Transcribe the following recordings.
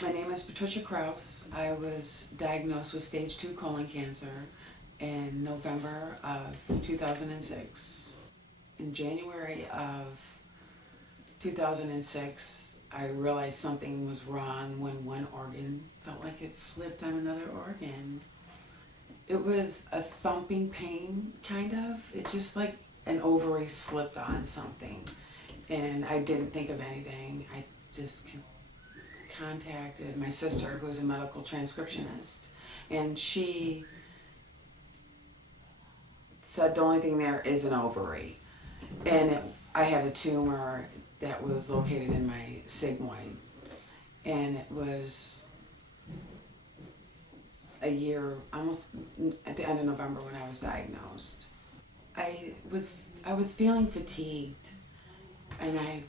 My name is Trish Kraus. I was diagnosed with stage 2 colon cancer in November of 2006. In January of 2006, I realized something was wrong when one organ felt like it slipped on another organ. It was a thumping pain, kind of. It just like an ovary slipped on something. And I didn't think of anything. I just contacted my sister, who is a medical transcriptionist, and she said the only thing there is an ovary. And I had a tumor that was located in my sigmoid. And it was a year, almost at the end of November, when I was diagnosed. I was feeling fatigued, and I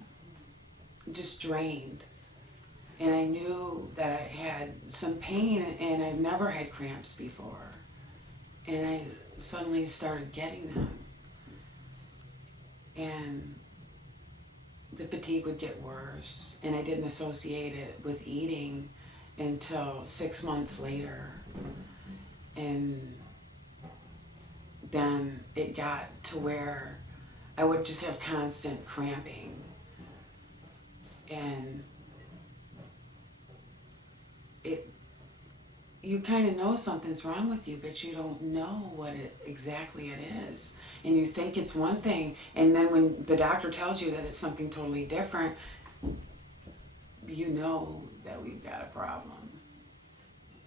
just drained. And I knew that I had some pain, and I've never had cramps before. And I suddenly started getting them. And the fatigue would get worse, and I didn't associate it with eating until 6 months later. And then it got to where I would just have constant cramping. And you kind of know something's wrong with you, but you don't know what exactly it is. And you think it's one thing, and then when the doctor tells you that it's something totally different, you know that we've got a problem.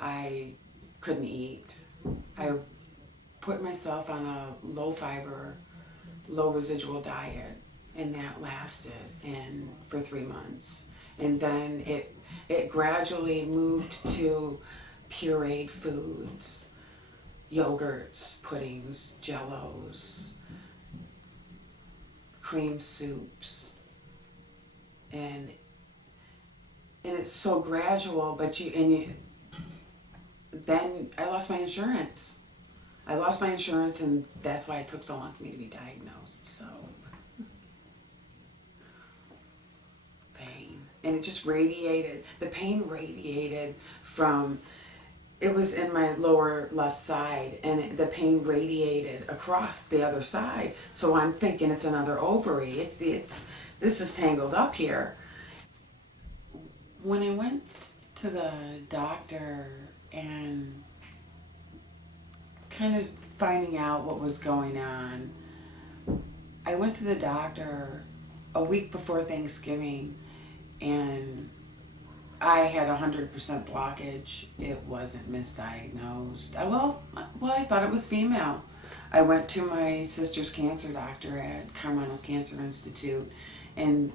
I couldn't eat. I put myself on a low fiber, low residual diet, and that lasted for 3 months. And then it gradually moved to pureed foods, yogurts, puddings, jellos, cream soups, and it's so gradual. But then I lost my insurance. And that's why it took so long for me to be diagnosed. So pain, and it just radiated. The pain radiated from. It was in my lower left side, and the pain radiated across the other side. So I'm thinking it's another ovary. This is tangled up here. When I went to the doctor and kind of finding out what was going on, I went to the doctor a week before Thanksgiving, and I had 100% blockage. It wasn't misdiagnosed. I thought it was female. I went to my sister's cancer doctor at Carmano's Cancer Institute, and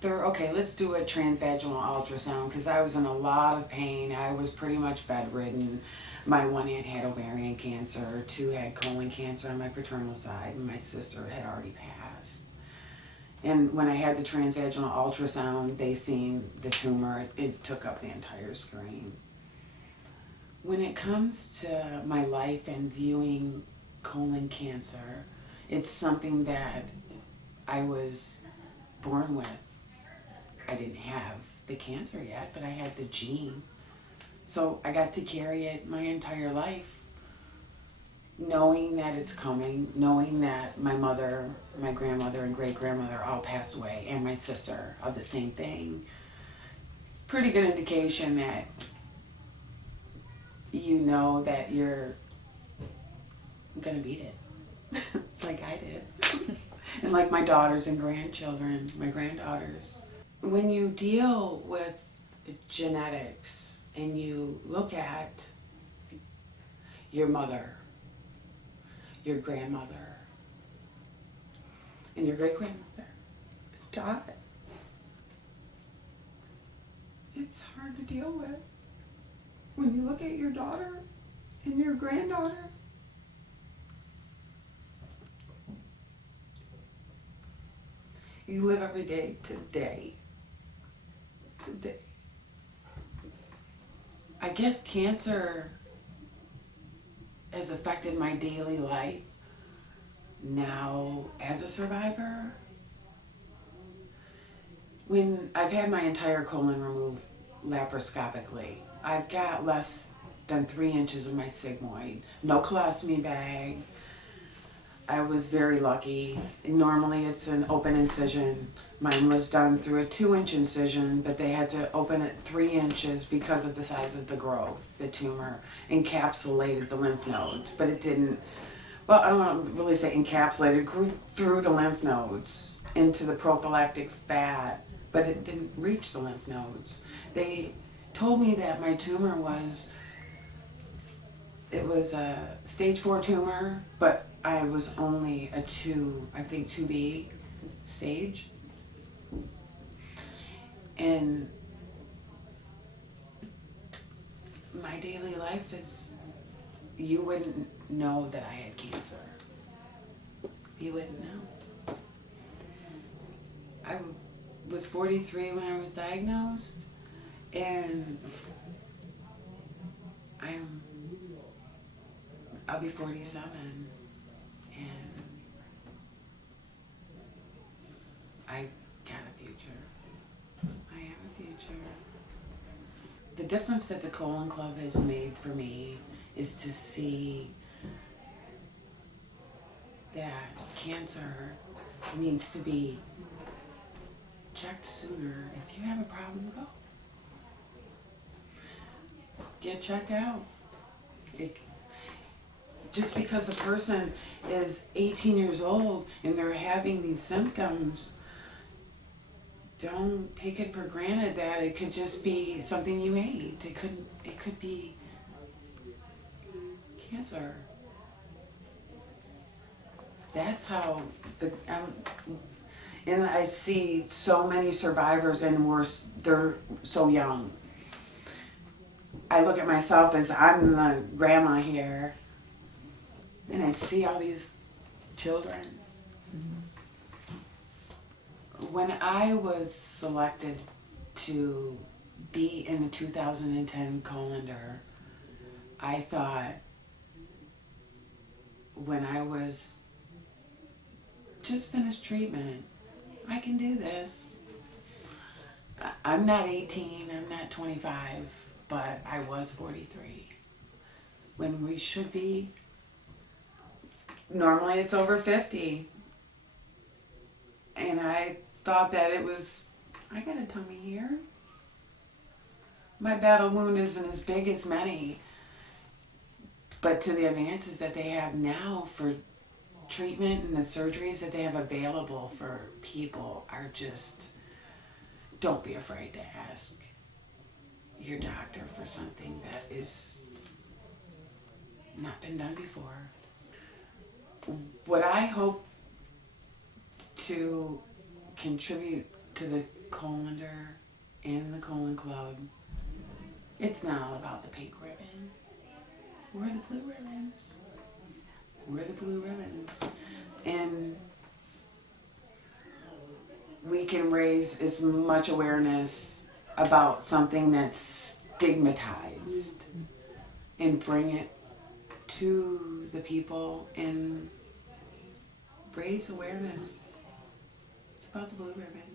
they're, okay, let's do a transvaginal ultrasound, because I was in a lot of pain. I was pretty much bedridden. My one aunt had ovarian cancer, 2 had colon cancer on my paternal side, and my sister had already passed. And when I had the transvaginal ultrasound, they seen the tumor. It took up the entire screen. When it comes to my life and viewing colon cancer, it's something that I was born with. I didn't have the cancer yet, but I had the gene. So I got to carry it my entire life, knowing that it's coming, knowing that my mother, my grandmother, and great-grandmother all passed away, and my sister of the same thing. Pretty good indication that you know that you're gonna beat it, like I did, and like my daughters and grandchildren, my granddaughters. When you deal with genetics and you look at your mother, your grandmother, and your great-grandmother died, it's hard to deal with. When you look at your daughter and your granddaughter, you live every day today. I guess cancer has affected my daily life now as a survivor. When I've had my entire colon removed laparoscopically. I've got less than 3 inches of my sigmoid. No colostomy bag. I was very lucky. Normally it's an open incision. Mine was done through a 2-inch incision, but they had to open it 3 inches because of the size of the growth. The tumor encapsulated the lymph nodes, but it didn't, well, I don't want to really say encapsulated, it grew through the lymph nodes into the prophylactic fat, but it didn't reach the lymph nodes. They told me that my tumor was, it was a stage 4 tumor, but I was only a 2B stage. And my daily life is, you wouldn't know that I had cancer. You wouldn't know. I was 43 when I was diagnosed, and I'll be 47, and I got a future. I have a future. The difference that the Colon Club has made for me is to see that cancer needs to be checked sooner. If you have a problem, go. Get checked out. Just because a person is 18 years old and they're having these symptoms, don't take it for granted that it could just be something you ate. It could be cancer. That's how and I see so many survivors, and they're so young. I look at myself as I'm the grandma here, and I see all these children. When I was selected to be in the 2010 Colondar, I thought, when I was just finished treatment, I can do this. I'm not 18, I'm not 25, but I was 43. When we should be, normally it's over 50. And I thought that it was, I got a tummy here. My battle wound isn't as big as many, but to the advances that they have now for treatment and the surgeries that they have available for people are just, don't be afraid to ask your doctor for something that is not been done before. What I hope to contribute to the Colondar and the Colon Club, it's not all about the pink ribbon. We're the blue ribbons. We're the blue ribbons. And we can raise as much awareness about something that's stigmatized and bring it to the people and raise awareness. It's about the blue ribbon.